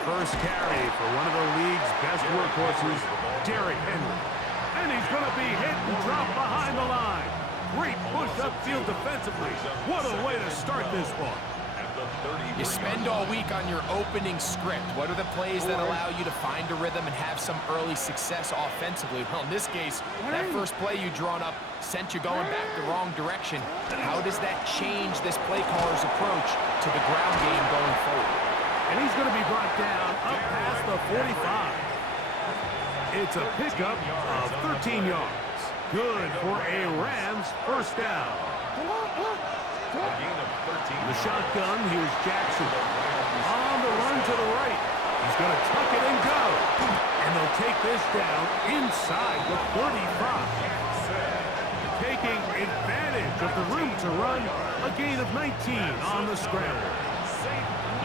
First carry for one of the league's best workhorses, Derrick Henry. And he's going to be hit and dropped behind the line. Great push upfield defensively. What a way to start this one. You spend all week on your opening script. What are the plays that allow you to find a rhythm and have some early success offensively? Well, in this case, that first play you drawn up sent you going back the wrong direction. How does that change this play caller's approach to the ground game going forward? And he's going to be brought down up past the 45. It's a pickup of 13 yards. Good for a Rams first down. The shotgun, here's Jackson. On the run to the right. He's going to tuck it and go. And they'll take this down inside the 35. Taking advantage of the room to run. A gain of 19 on the scramble.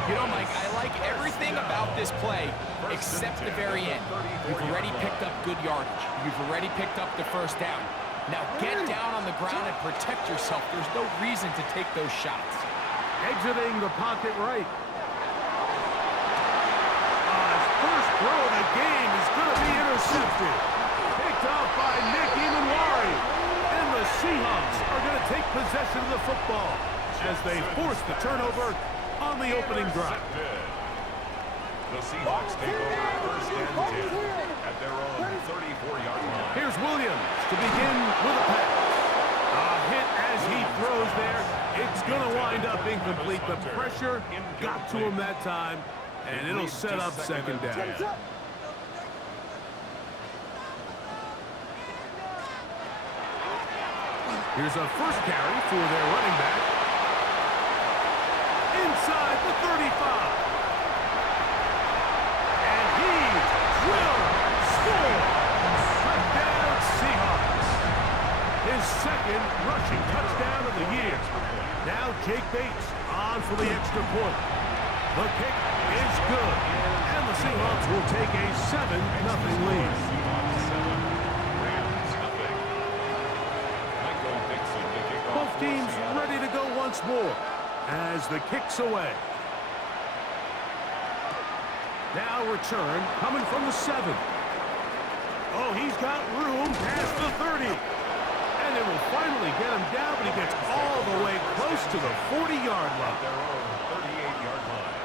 You know, Mike, I like everything about this play except the very end. You've already picked up good yardage. You've already picked up the first down. Now get down on the ground and protect yourself. There's no reason to take those shots. Exiting the pocket right. His first throw of the game is going to be intercepted. Picked off by Nick Emanwari. And the Seahawks are going to take possession of the football as they force the turnover on the opening drive. The Seahawks take over first and 10 at their own 34-yard line. Here's Williams to begin with a pass. A hit as he throws there. It's going to wind up incomplete. The pressure got to him that time, and it'll set up second down. Here's a first carry for their running back. Inside the 35. And he will score. Touchdown Seahawks. His second rushing touchdown of the year. Now Jake Bates on for the extra point. The kick is good. And the Seahawks will take a 7-0 lead. Both teams ready to go once more as the kick's away. Now return coming from the 7. Oh, he's got room past the 30. And they will finally get him down, but he gets all the way close to the 40-yard line. Their own 38-yard line.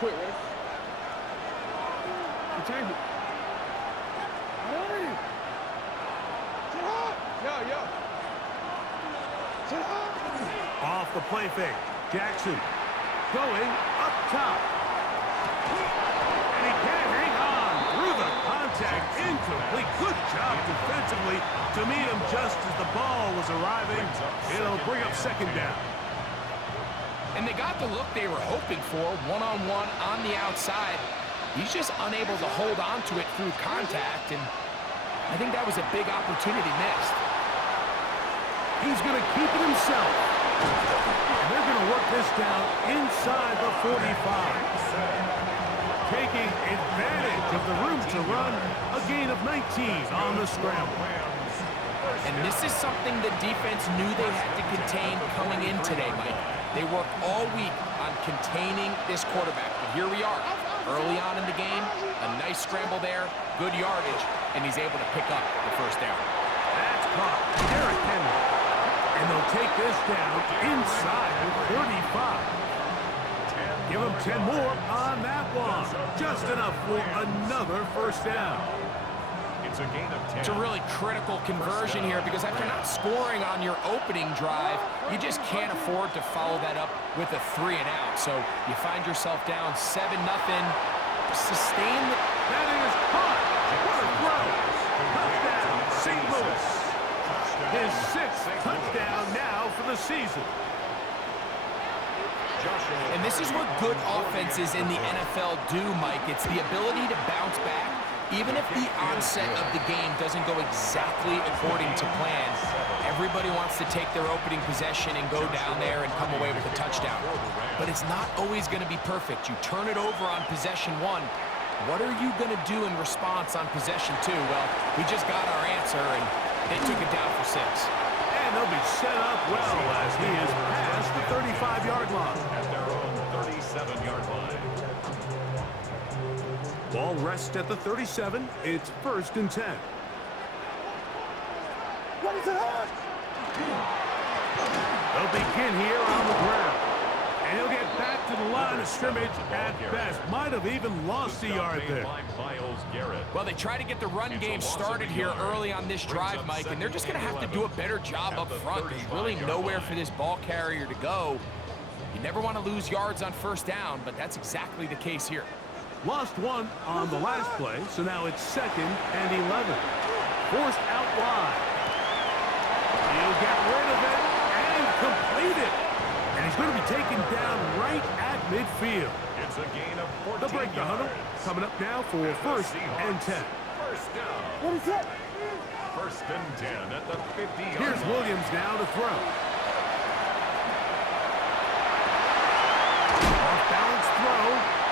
Quit, Rick. Return it. Yo. Off the play fake. Jackson going up top. And he can't hang on through the contact. Incomplete. Good job defensively to meet him just as the ball was arriving. It'll bring up second down. And they got the look they were hoping for, one-on-one on the outside. He's just unable to hold on to it through contact, and I think that was a big opportunity missed. He's going to keep it himself. And they're going to work this down inside the 45. Taking advantage of the room to run, a gain of 19 on the scramble. And this is something the defense knew they had to contain coming in today, Mike. They worked all week on containing this quarterback. But here we are, early on in the game, a nice scramble there, good yardage, and he's able to pick up the first down. That's caught. Derrick Henry. And they'll take this down inside the 35. Give them 10 more on that one. Just enough for another first down. It's a gain of 10. It's a really critical conversion here because after not scoring on your opening drive, you just can't afford to follow that up with a 3 and out. So you find yourself down 7-0. Sustain. That is caught. What a throw. Touchdown, St. Louis. His 6th touchdown now for the season. And this is what good offenses in the NFL do, Mike. It's the ability to bounce back, even if the onset of the game doesn't go exactly according to plan. Everybody wants to take their opening possession and go down there and come away with a touchdown. But it's not always going to be perfect. You turn it over on possession 1. What are you going to do in response on possession 2? Well, we just got our answer, and they took it down for 6. And they'll be set up well as he is past the 35-yard line. At their own 37-yard line. Ball rests at the 37. It's 1st and 10. They'll begin here on the ground. And he'll get back to the line of scrimmage at best. Might have even lost a yard there. Well, they try to get the run game started here early on this drive, Mike, and they're just going to have to do a better job up front. There's really nowhere for this ball carrier to go. You never want to lose yards on 1st down, but that's exactly the case here. Lost one on the last play, so now it's 2nd and 11. Forced out wide. He'll get rid of it and complete it. And he's going to be taken down right at midfield. It's a gain of 14 They'll break the huddle. Coming up now for 1st and 10. First down. What is that? 1st and 10 at the 50-yard line. Here's Williams now to throw. Off-balance throw.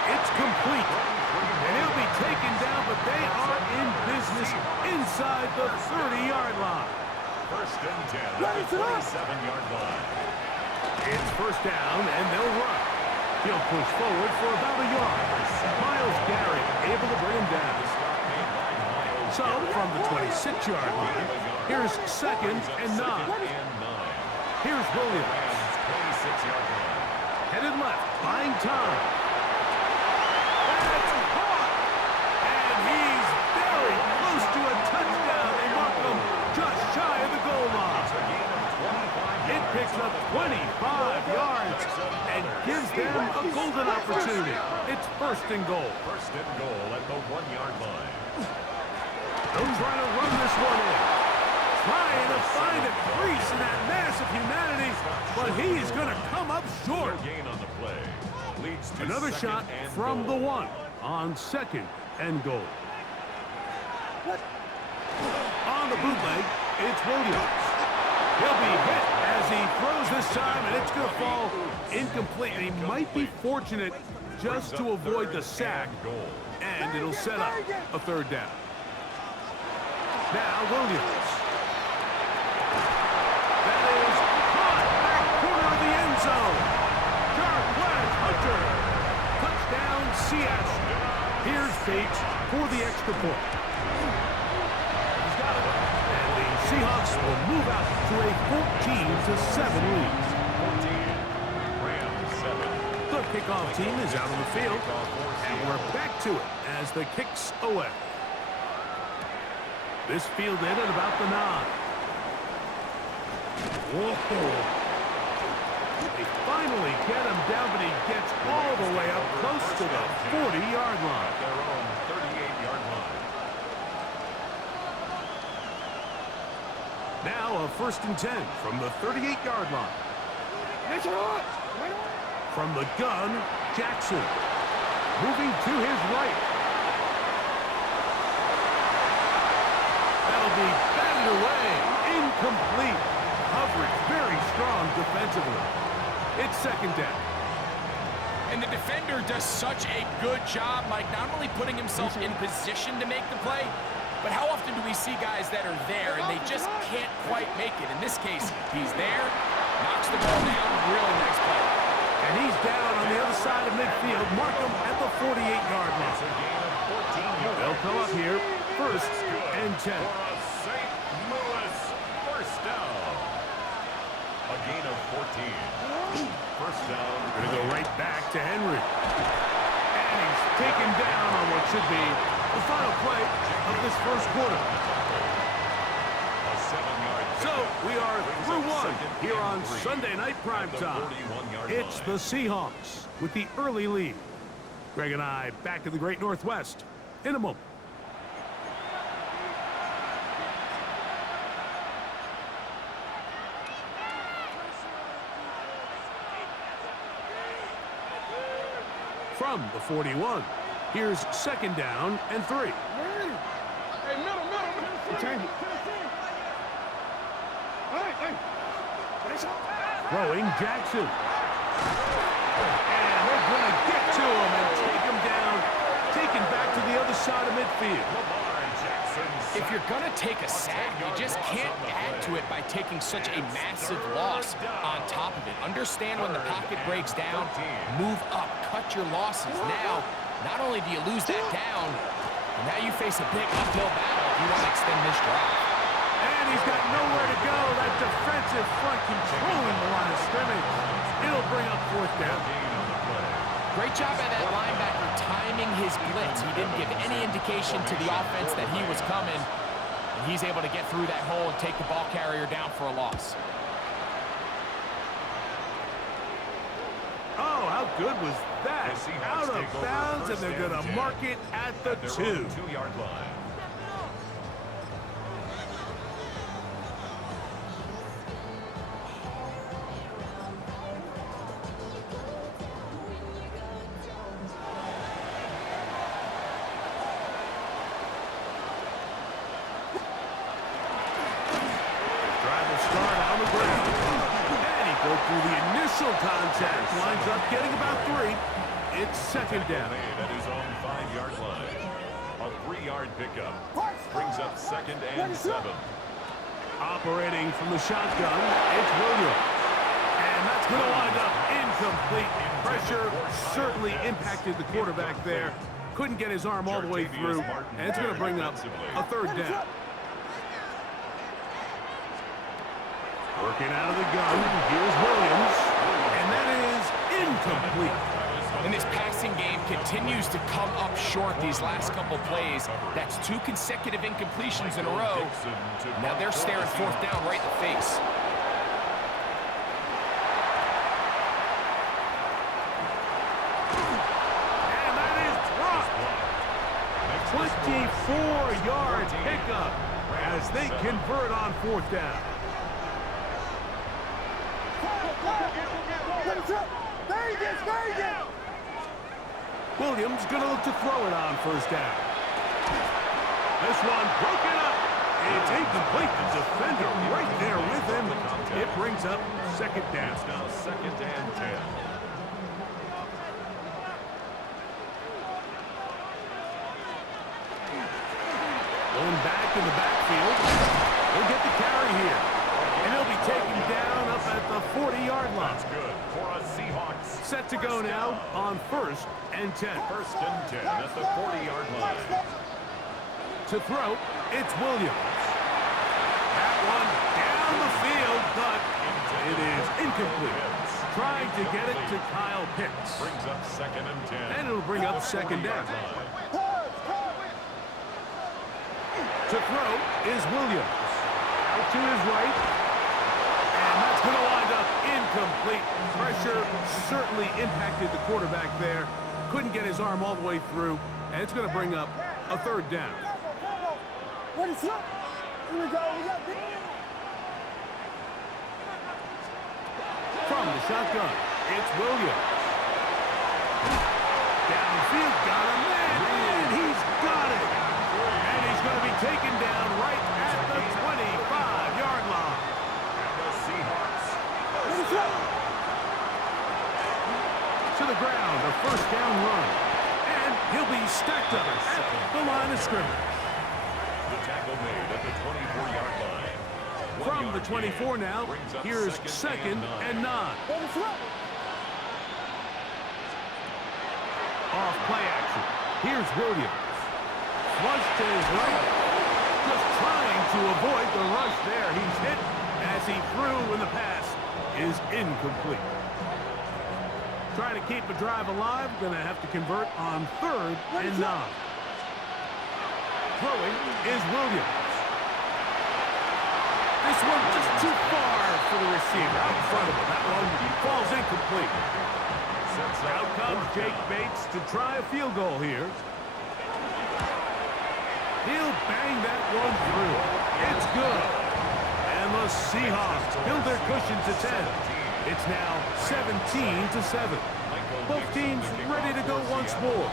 It's complete. And he'll be taken down, but they are in business inside the 30-yard line. 1st and 10 at the 47-yard line. It's 1st down, and they'll run. He'll push forward for about a yard. Myles Garrett able to bring him down. So, from the 26-yard line, here's 2nd and 9. Here's Williams. 26-yard line. Headed left, buying time. That's caught! And he's very close to a touchdown. They mark him just shy of the goal line. It picks up 25 yards and gives them a golden opportunity. It's 1st and goal. 1st and goal at the 1-yard line. They'll try to run this one in. Trying to find a crease in that mass of humanity, but he's going to come up short. No gain on the play. Leads to Another shot from the 1 on 2nd and goal. On the bootleg, it's Williams. He'll be hit as he throws this time, and it's going to fall incomplete. And he might be fortunate just to avoid the sack, and it'll set up a 3rd down. Now Williams. That is caught back corner of the end zone. Sharp flash, Hunter. Touchdown, Seattle. Here's Bates for the extra point. He's got it. And the Seahawks will move out to a 14-7 lead. 14. Rams 7. The kickoff team is out on the field, and we're back to it as the kick's away. This fielded at about the 9. Whoa. They finally get him down, but he gets all the way up close to the 40-yard line. At their own 38-yard line. Now a 1st and 10 from the 38-yard line. From the gun, Jackson. Moving to his right. That'll be batted away. Incomplete. Coverage very strong defensively. It's 2nd down. And the defender does such a good job, Mike, not only putting himself in position to make the play, but how often do we see guys that are there and they just can't quite make it? In this case, he's there, knocks the ball down, really nice play. And he's down on the other side of midfield. Mark him at the 48-yard line. They'll come up here, 1st and 10. For a St. Louis 1st down. A gain of 14. 1st down. Gonna go right back to Henry. And he's taken down on what should be the final play of this 1st quarter. A 7-yard. So we are through one here on Sunday Night Primetime. It's the Seahawks with the early lead. Greg and I back in the Great Northwest in a moment. From the 41, here's 2nd down and 3. Hey, middle. Change it. Throwing Jackson. And they're going to get to him and take him down, taken back to the other side of midfield. If you're going to take a sack, you just can't add to it by taking such a massive loss on top of it. Understand when the pocket breaks down, move up, cut your losses. Now, not only do you lose that down, now you face a big uphill battle if you want to extend this drive. And he's got nowhere to go. That defensive front controlling the line of scrimmage. It'll bring up fourth down. Great job by that linebacker timing his blitz. He didn't give any indication to the offense that he was coming. And he's able to get through that hole and take the ball carrier down for a loss. Oh, how good was that? Out of bounds, and they're going to mark it at the 2-yard line. Through the initial contact, lines up, getting about 3. It's second down. At his own 5-yard line. A 3-yard pickup brings up second and 7. Operating from the shotgun, it's Williams. And that's going to wind up incomplete. Pressure certainly impacted the quarterback there. Couldn't get his arm all the way through, and it's going to bring up a third down. Working out of the gun, here's Williams, and that is incomplete. And this passing game continues to come up short these last couple plays. That's 2 consecutive incompletions in a row. Now they're staring fourth down right in the face. And that is dropped. 24-yard pickup as they convert on fourth down. Williams going to look to throw it on first down. This one broken up. It's incomplete. The defender right there with him. It brings up second down. It's now second and 10. Going back in the backfield. He'll get the carry here. And he'll be taken down up at the 40-yard line. That's good for a Seahawks. Set to go now on first and 10. First and 10 at the 40-yard line. To throw, it's Williams. That one down the field, but it is incomplete. Trying to get it to Kyle Pitts. Brings up second and 10. And it'll bring up second down. To throw is Williams. Out to his right. And that's going to wind up incomplete. Pressure certainly impacted the quarterback there. Couldn't get his arm all the way through. And it's going to bring up a third down. What is up? Here we go. From the shotgun, it's Williams. Downfield, got him, and he's got it. And he's going to be taken down right at the 25-yard line. The Seahawks. To the ground, a first down run. And he'll be stacked up at the line of scrimmage. The tackle made at the 24-yard line. From the 24 now, here's second and 9. Off play action. Here's Williams. Flush to his right. Just trying to avoid the rush there. He's hit as he threw when the pass is incomplete. Trying to keep the drive alive. Going to have to convert on third and 9. Throwing is Williams. This one just too far for the receiver out in front of him. That one falls incomplete. Out comes Jake Bates to try a field goal here. He'll bang that one through. It's good. And the Seahawks build their cushion to 10. It's now 17-7. Both teams ready to go once more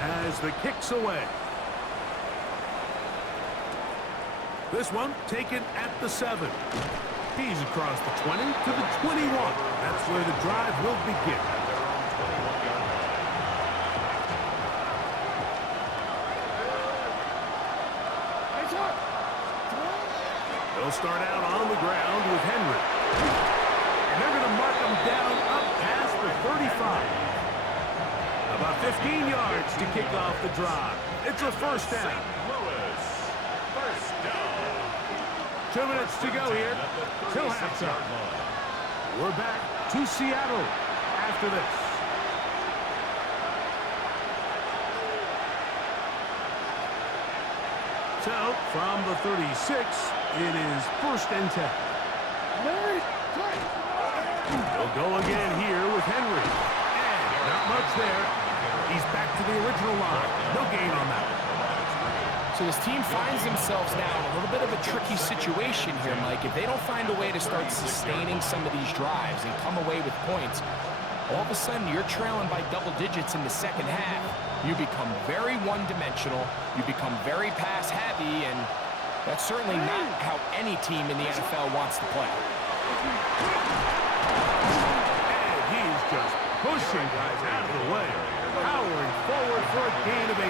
as the kick's away. This one taken at the 7. He's across the 20 to the 21. That's where the drive will begin. start out on the ground with Henry. And they're going to mark him down up past the 35. About 15 yards to kick off the drive. It's a first down. First down. 2 minutes to go here till halftime. We're back to Seattle after this. So, from the 36, it is first and 10. They'll go again here with Henry. And not much there. He's back to the original line. No gain on that one. So this team finds themselves now in a little bit of a tricky situation here, Mike. If they don't find a way to start sustaining some of these drives and come away with points, all of a sudden you're trailing by double digits in the second half. You become very one-dimensional, you become very pass-heavy, and that's certainly not how any team in the NFL wants to play. And he's just pushing guys out of the way, powering forward for a gain of 8.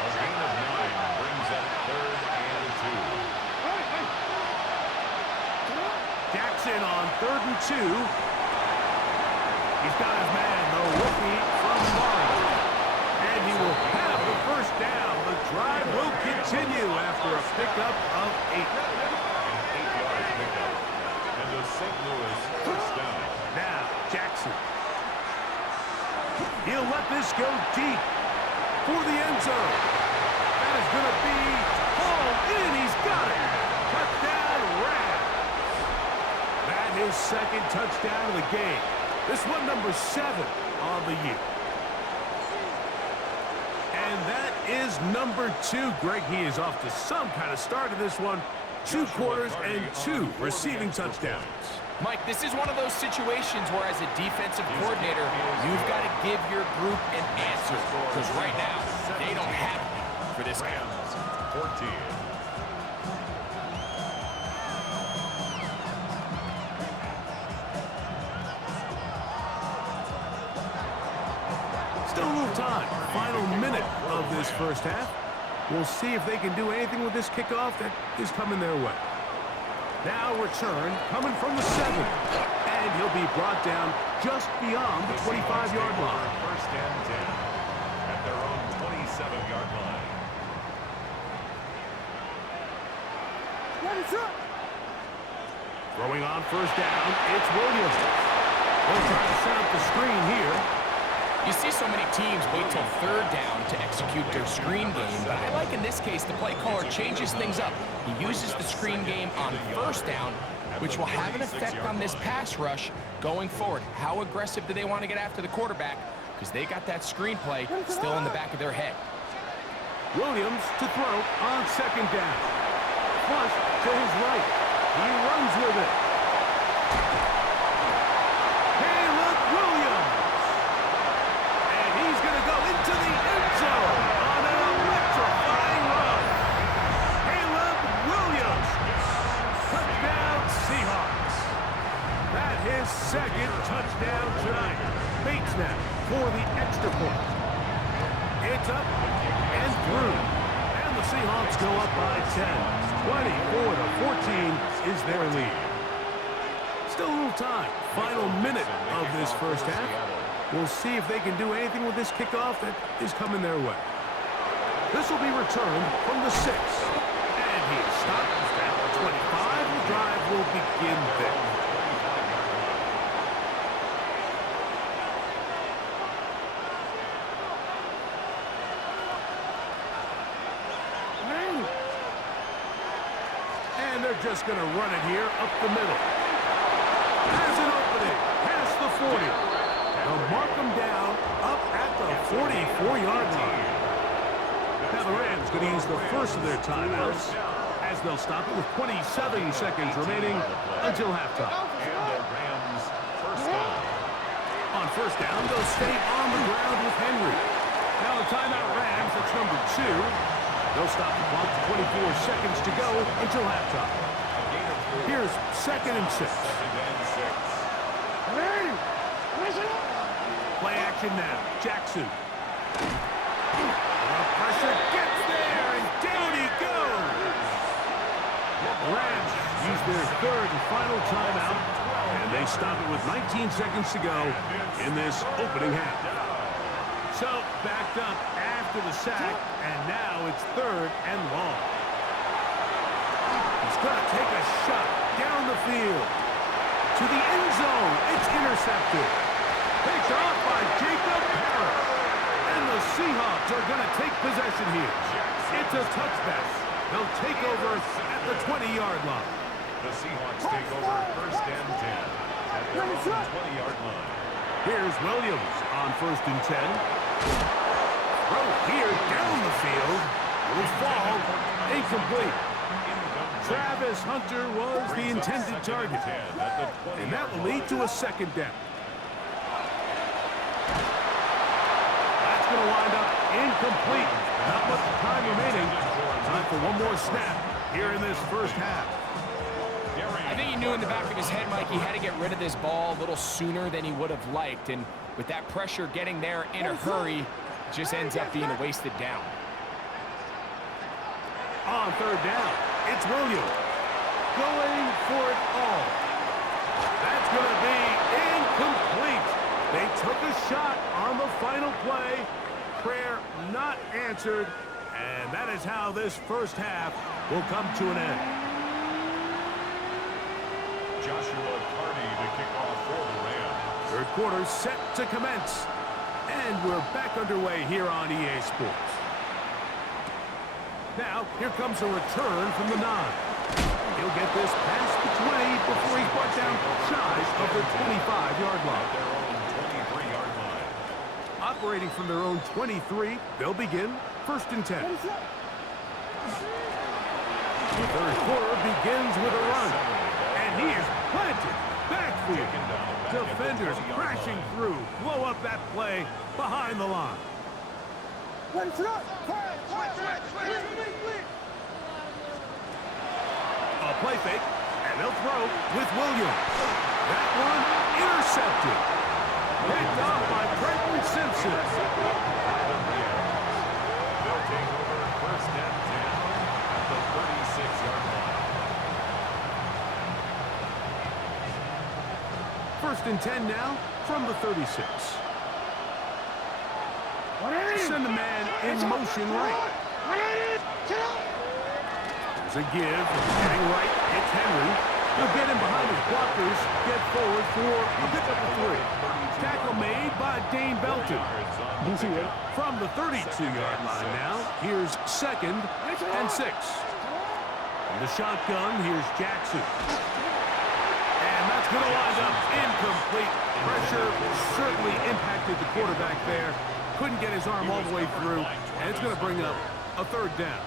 A gain of 9 brings up 3rd and 2. Jackson on 3rd and 2. He's got his man, the rookie from Florida. And he will have the first down. The drive will continue after a pickup of 8. An 8-yard pickup. And the St. Louis first down. Now, Jackson. He'll let this go deep for the end zone. That is going to be hauled in. He's got it. Touchdown, Rams. That is second touchdown of the game. This one number 7 on the year. And that is number 2. Greg, he is off to some kind of start in this one. 2 quarters and 2 receiving touchdowns. Mike, this is one of those situations where as a defensive coordinator, you've got to give your group an answer. Because right now, they don't have it for this guy. 14. Still a little time. Final minute of this first half. We'll see if they can do anything with this kickoff that is coming their way. Now return coming from the 7. And he'll be brought down just beyond the 25-yard line. First and 10 at their own 27-yard line. Throwing on first down, it's Williams. They'll try to set up the screen here. You see so many teams wait till 3rd down to execute their screen game, but I like in this case the play caller changes things up. He uses the screen game on first down, which will have an effect on this pass rush going forward. How aggressive do they want to get after the quarterback? Because they got that screen play still in the back of their head. Williams to throw on second down. Flush to his right. He runs with it. Caleb Williams. And he's going to go into the end zone on an electrifying run. Caleb Williams. Touchdown Seahawks. That his second touchdown tonight. Bates now for the extra point. It's up and through. And the Seahawks go up by 10. 24-14 is their lead. Still a little time. Final minute of this first half. We'll see if they can do anything with this kickoff that is coming their way. This will be returned from the 6. And he is stopped at the 25. The drive will begin there. And they're just going to run it here up the middle. Has an opening past the 40. They'll mark them down up at the 44-yard line. Now the Rams going to use the first of their timeouts as they'll stop it with 27 seconds remaining until halftime. And the Rams first down. On first down, they'll stay on the ground with Henry. Now the timeout Rams, that's number 2. They'll stop the clock with 24 seconds to go until halftime. Here's second and 6. Play action now. Jackson. The pressure gets there, and down he goes. Rams use their third and final timeout, and they stop it with 19 seconds to go in this opening half. So, backed up after the sack, and now it's third and long. He's going to take a shot down the field. To the end zone, it's intercepted. Picked off by Jacob Harris. And the Seahawks are going to take possession here. It's a touchback. They'll take over at the 20-yard line. The Seahawks take over first and 10 at their own 20-yard line. Here's Williams on first and 10. Throw here down the field. Will fall. Incomplete. Travis Hunter was the intended target. And that will lead to a second down. That's going to wind up incomplete. Not much time remaining. Time for one more snap here in this first half. I think he knew in the back of his head, Mike, he had to get rid of this ball a little sooner than he would have liked. And with that pressure getting there in a hurry, it just ends up being a wasted down. On third down, it's Williams going for it all. That's going to be incomplete. They took a shot on the final play. Prayer not answered. And that is how this first half will come to an end. Joshua Carney to kick off for the Rams. Third quarter set to commence. And we're back underway here on EA Sports. Now, here comes a return from the 9. He'll get this past the 20 before he's brought down shy of the 25-yard line. Their own 23-yard line. Operating from their own 23, they'll begin first and 10. The third quarter begins with a run. And he is planted. Backfield. Defenders crashing through. Blow up that play behind the line. A play fake, and they'll throw with Williams. That one intercepted. Picked off by Brenton Simpson. They'll take over first and 10 at the 36-yard line. First and 10 now from the 36. Send the man in motion right. There's a give. Getting right. It's Henry. He'll get him behind his blockers. Get forward for a pickup of 3. Tackle made by Dane Belton. From the 32-yard line now, here's second and 6. From the shotgun, here's Jackson. And that's going to wind up incomplete. Pressure certainly impacted the quarterback there. Couldn't get his arm all the way through, and it's going to bring up a third down.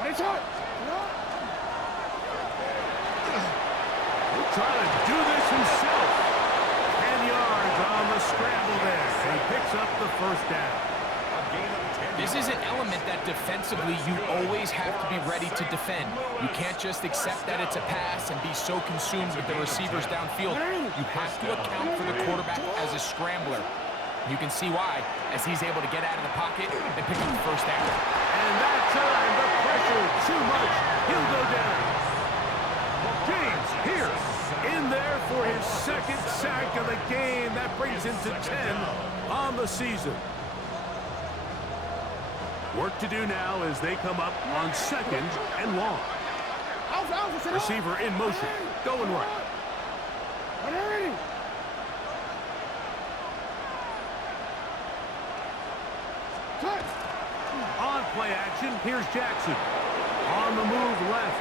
He'll try to do this himself. 10 yards on the scramble there. And he picks up the first down. This is an element that defensively you always have to be ready to defend. You can't just accept that it's a pass and be so consumed with the receivers downfield. You have to account for the quarterback as a scrambler. You can see why, as he's able to get out of the pocket and pick up the first down. And that time, the pressure too much. He'll go down. James Pierce in there for his second sack of the game. That brings him to 10 on the season. Work to do now as they come up on second and long. Receiver in motion, going right. On play action, here's Jackson. On the move left.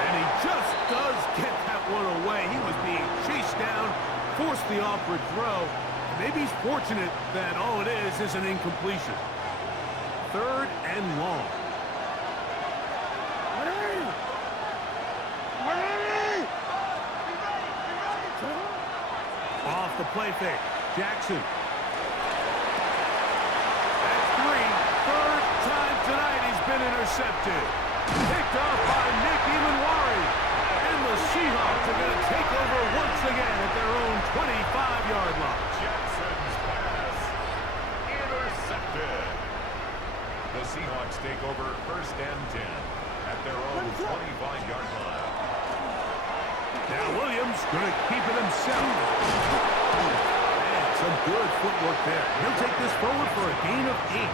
And he just does get that one away. He was being chased down, forced the awkward throw. Maybe he's fortunate that all it is an incompletion. Third and long. Off the play fake. Jackson. That's 3. Third time tonight he's been intercepted. Picked off by Nick Emanwari. And the Seahawks are going to take over once again at their own 25-yard line. Jackson's pass intercepted. Seahawks take over 1st and 10 at their own 25-yard line. Now Williams going to keep it himself. Man, some good footwork there. He'll take this forward for a gain of 8.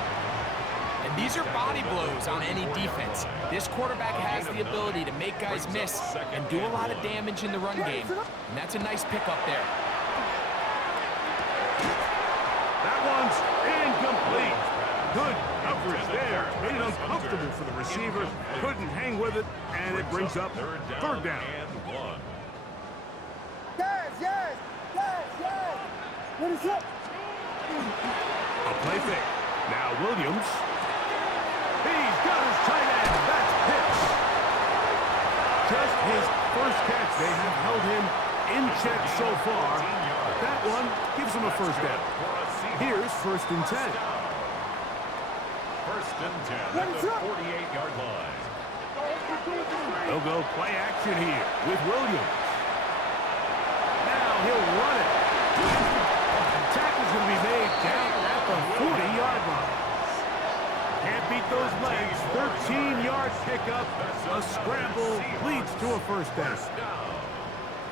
And these are body blows on any defense. This quarterback has the ability to make guys miss and do a lot of damage in the run game. And that's a nice pickup there. That one's incomplete. Good coverage there. Made it uncomfortable for the receiver. Couldn't hang with it, and it brings up third down. And 1. Yes. What is up? A play fake. Now Williams. He's got his tight end. That's Pitts. Just his first catch. They have held him in check so far. But that one gives him a first down. Here's 1st and 10. 1st and 10 at the 48-yard line. They'll go play action here with Williams. Now he'll run it. The tackle's going to be made down at the 40-yard line. Can't beat those legs. 13-yard pickup. A scramble leads to a first down.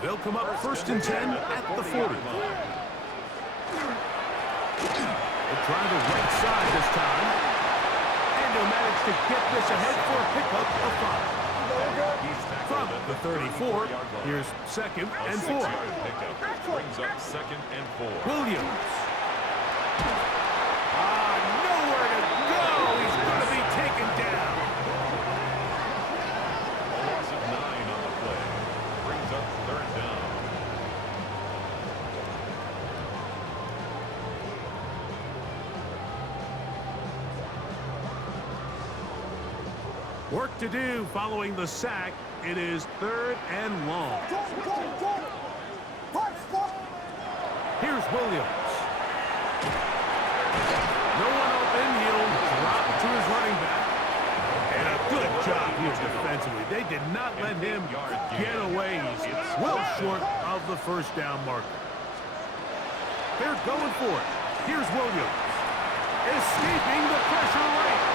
They'll come up 1st and 10 at the 40. They'll try the right side this time. And they'll manage to get this ahead for a pickup of 5. From the 34, here's 2nd and 4. Brings up 2nd and 4. Williams. Nowhere to go. He's going to be taken down. A loss of 9 on the play. Brings up 3rd down. Work to do following the sack. It is 3rd and long. Here's Williams. No one open. He'll drop to his running back. And a good job here defensively. They did not let him get away. He's well short of the first down marker. They're going for it. Here's Williams. Escaping the pressure rate.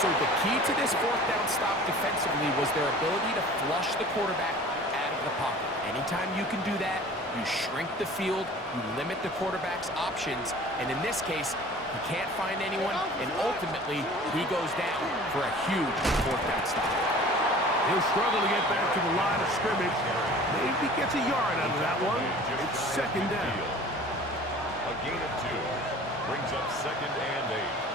So the key to this 4th down stop defensively was their ability to flush the quarterback out of the pocket. Anytime you can do that, you shrink the field, you limit the quarterback's options, and in this case, he can't find anyone, and ultimately, he goes down for a huge 4th down stop. He'll struggle to get back to the line of scrimmage. Maybe gets a yard out of that one. It's 2nd down. A gain of 2. Brings up 2nd and 8.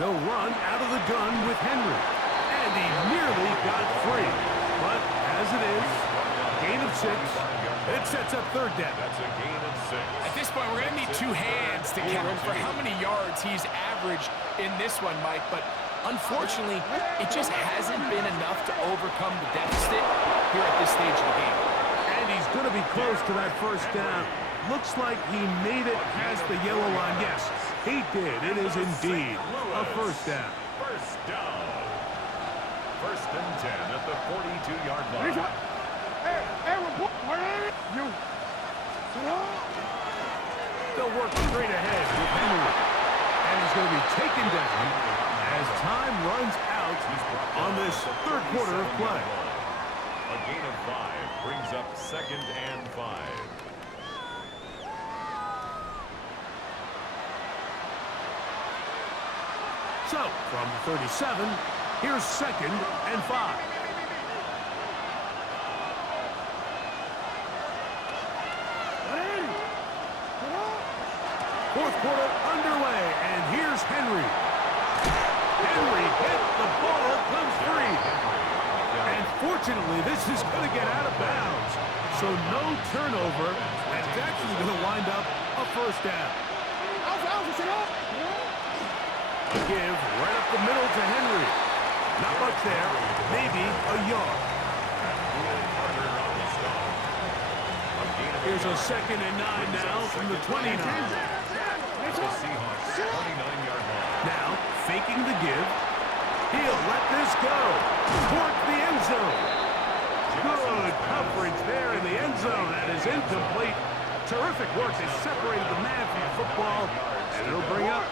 They'll run out of the gun with Henry. And he nearly got free. But as it is, gain of 6. It sets up 3rd down. That's a gain of 6. At this point, we're going to need 2 hands to count for how many yards he's averaged in this one, Mike. But unfortunately, it just hasn't been enough to overcome the deficit here at this stage of the game. And he's going to be close to that first down. Looks like he made it past the yellow line. Yes, he did. It is indeed a first down. First down. 1st and 10 at the 42-yard line. They'll work straight ahead with Henry. And he's going to be taken down as time runs out on this 3rd quarter of play. A gain of 5 brings up 2nd and 5. So, from the 37, here's 2nd and 5. Fourth quarter underway, and here's Henry. Henry hit, the ball comes free. And fortunately, this is going to get out of bounds. So no turnover, and it's actually going to wind up a first down. A give right up the middle to Henry. Not much there, maybe a yard. Here's a 2nd and 9 now from the 29. The Seahawks 29-yard line. Now, faking the give. He'll let this go. Toward the end zone. Good coverage there in the end zone. That is incomplete. Terrific work. They separated the man from the football, and it'll bring up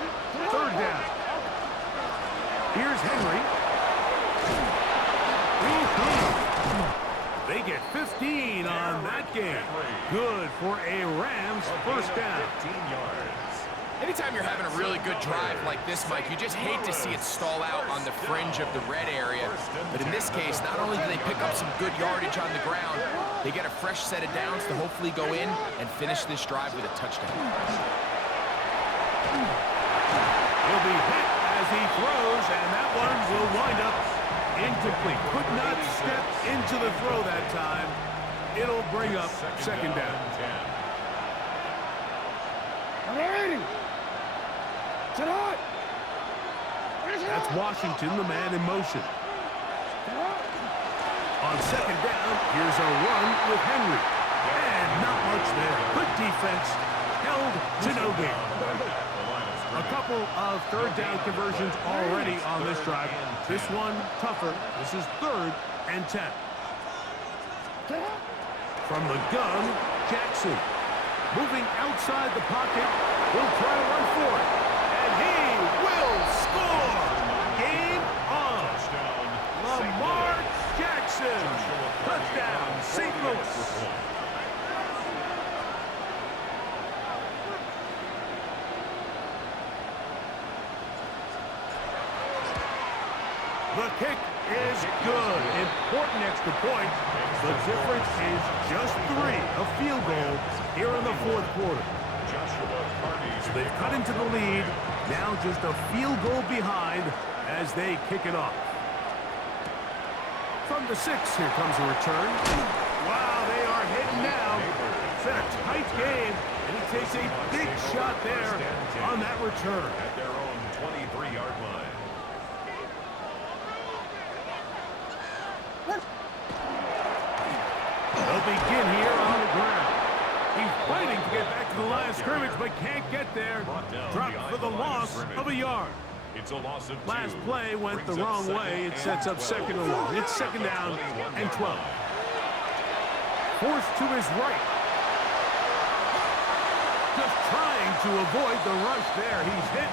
third down. Here's Henry. They get 15 on that game. Good for a Rams first down. 15 yards. Anytime you're having a really good drive like this, Mike, you just hate to see it stall out on the fringe of the red area. But in this case, not only do they pick up some good yardage on the ground, they get a fresh set of downs to hopefully go in and finish this drive with a touchdown. He'll be hit as he throws, and that one will wind up incomplete. Could not step into the throw that time. It'll bring up second down. That's Washington, the man in motion. On second down, here's a run with Henry. And not much there. Good defense. Held to no gain. A couple of third down conversions already on this drive. This one tougher. This is 3rd and 10. From the gun, Jackson. Moving outside the pocket. He'll try to run for it. And he will score. Game on. Lamar Jackson. Touchdown, St. Louis. The kick is good. Important extra point. The difference is just 3. A field goal here in the 4th quarter. So they've cut into the lead. Now just a field goal behind as they kick it off. From the 6, here comes a return. Wow, they are hitting now. It's been a tight game, and he takes a big shot there on that return. At their own 23-yard line. They'll begin here on the ground. He's fighting to get back to the line of scrimmage, but can't get there. Dropped for the loss of a yard. It's a loss of 2. Last play went the wrong way. It sets up second and long. It's second down and 12. Forced to his right. Just trying to avoid the rush there. He's hit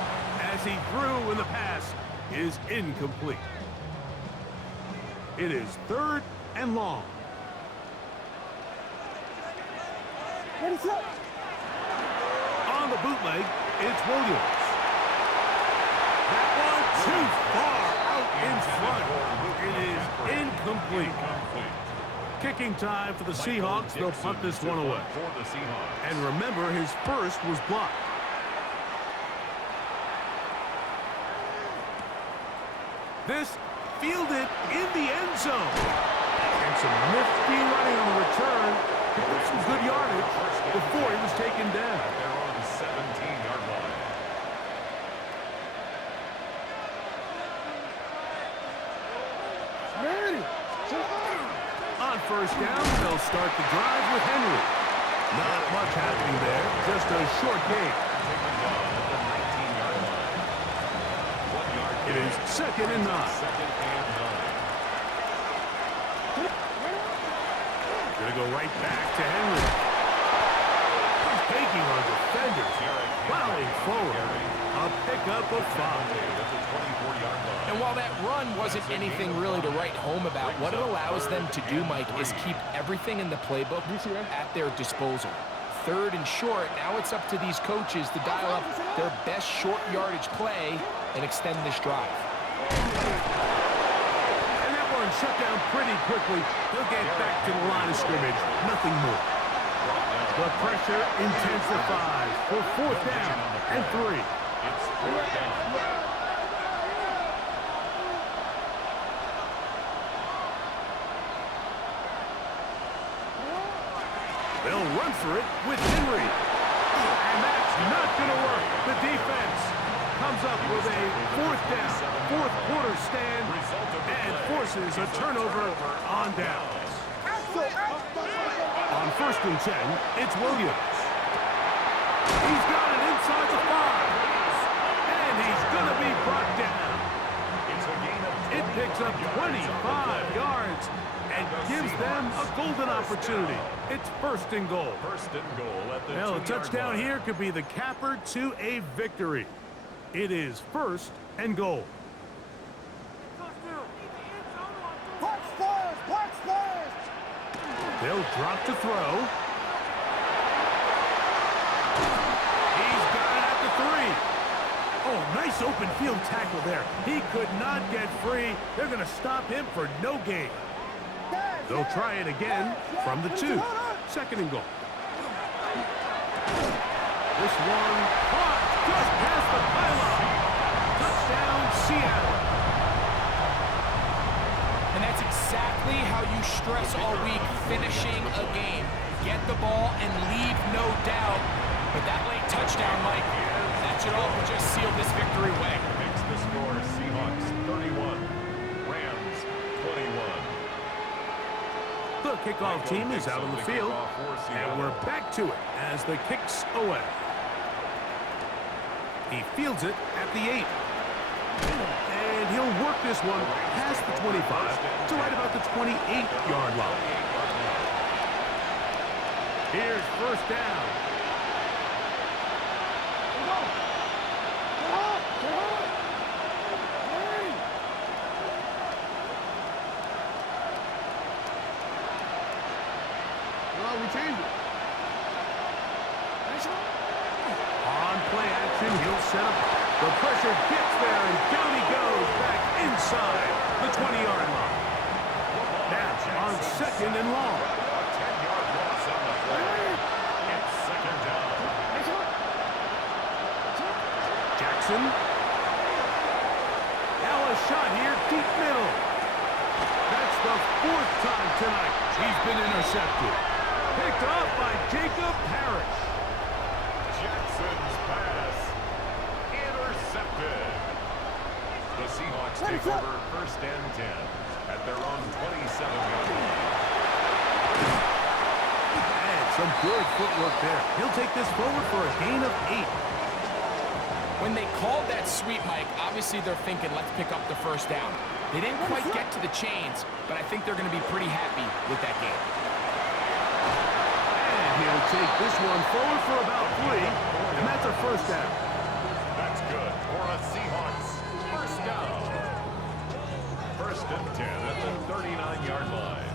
as he threw, and the pass is incomplete. It is 3rd and long. On the bootleg, it's Williams. That one too far out in front. It is incomplete. Kicking time for the Seahawks. They'll punt this one away. And remember, his first was blocked. This fielded in the end zone. And some nifty running on the return. Picked up some good yardage before he was taken down. They're on the 17-yard line. On first down, they'll start the drive with Henry. Not much happening there, just a short gain. It is second and 9. Gonna go right back to Henry. Taking on defenders, plowing forward. A pickup of 5. And while that run wasn't anything really to write home about, what it allows them to do, Mike, is keep everything in the playbook at their disposal. 3rd and short, now it's up to these coaches to dial up their best short yardage play and extend this drive. And that one shut down pretty quickly. They'll get back to the line of scrimmage. Nothing more. The pressure intensifies for 4th down and 3. It's 4th down. They'll run for it with Henry. And that's not going to work. The defense comes up with a 4th down, 4th quarter stand, and forces a turnover on downs. On 1st and 10, it's Williams. He's got it inside the 5. And he's going to be brought down. It's a gain of It picks up 25 yards and gives them a golden opportunity. It's first and goal. First and goal at the Well, a 2-yard touchdown line. here could be the capper to a victory. It is first and goal. Punch stars! Punch stars! They'll drop to throw. He's got it at the 3. Oh, nice open field tackle there. He could not get free. They're going to stop him for no gain. They'll try it again from the 2. Second and goal. This one caught just past the pylon. Touchdown, Seattle. And that's exactly how you stress all week finishing a game. Get the ball and leave no doubt. But that late touchdown, Mike, that should all just seal this victory away. Makes the score Seahawks 31, Rams 21. The kickoff team is out on the field, and we're back to it as the kick's away. He fields it at the 8. And he'll work this one past the 25 to right about the 28-yard line. Here's first down. We changed it. On play action, he'll set up. The pressure gets there, and down he goes back inside the 20-yard line. Now on second and long. A 10-yard loss on the play. It's second down. Jackson. Now a shot here, deep middle. That's the 4th time tonight he's been intercepted. Picked up by Jacob Parrish. Jackson's pass intercepted. The Seahawks take over first and 10 at their own 27-yard line. And some good footwork there. He'll take this forward for a gain of 8. When they called that sweep, Mike, obviously they're thinking, let's pick up the first down. They didn't quite get to the chains, but I think they're going to be pretty happy with that game. And he'll take this one forward for about 3, and that's a first down. That's good for a Seahawks first down. First and 10 at the 39-yard line.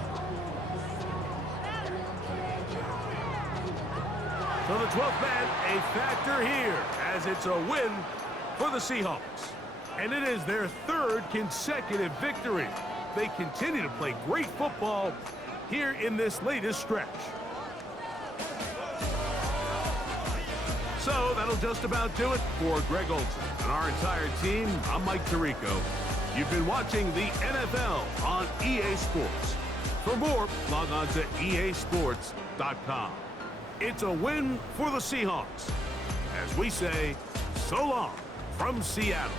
So the 12th man, a factor here, as it's a win for the Seahawks. And it is their 3rd consecutive victory. They continue to play great football here in this latest stretch. So that'll just about do it for Greg Olson and our entire team. I'm Mike Tirico. You've been watching the NFL on EA Sports. For more, log on to easports.com. It's a win for the Seahawks. As we say, so long from Seattle.